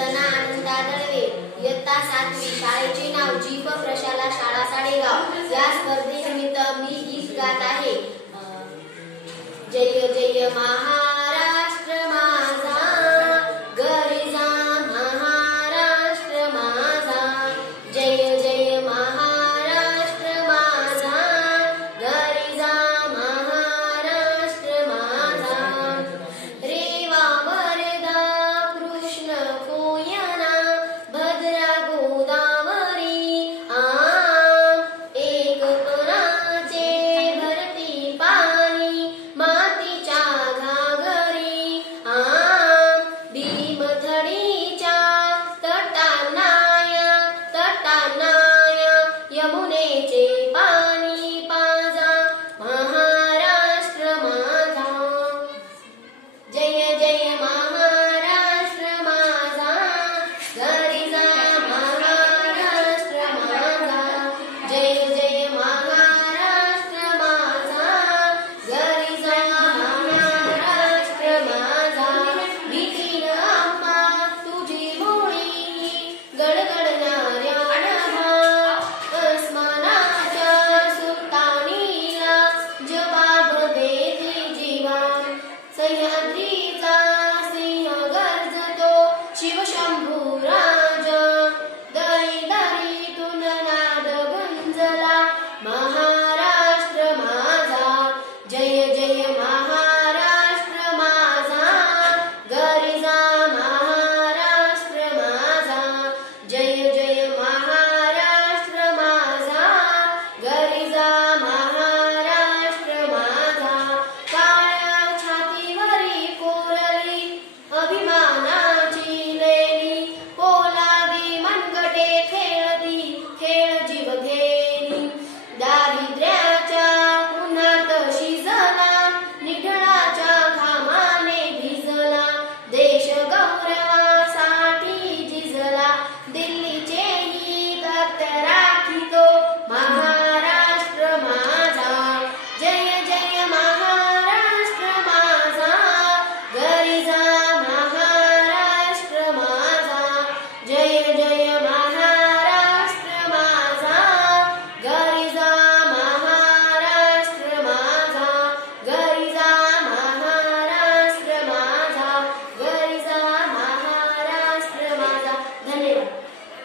सना अनंता दळवे, इयत्ता 7वी, शाळेचे नाव जीप प्रशाला शाळा साडेगाव। या स्पर्धेनिमित्त मी गीत गात आहे। जय जय महाराष्ट्र माझा, गरिजा महाराष्ट्र माझा, जय जय महाराष्ट्र माझा, गरिजा महाराष्ट्र माझा। रेवा वरदा कृष्ण कोयना, भद्रा गोदावरी एक कोणाचे भरती पाणी, मातीच्या घागरी भीमथडीच्या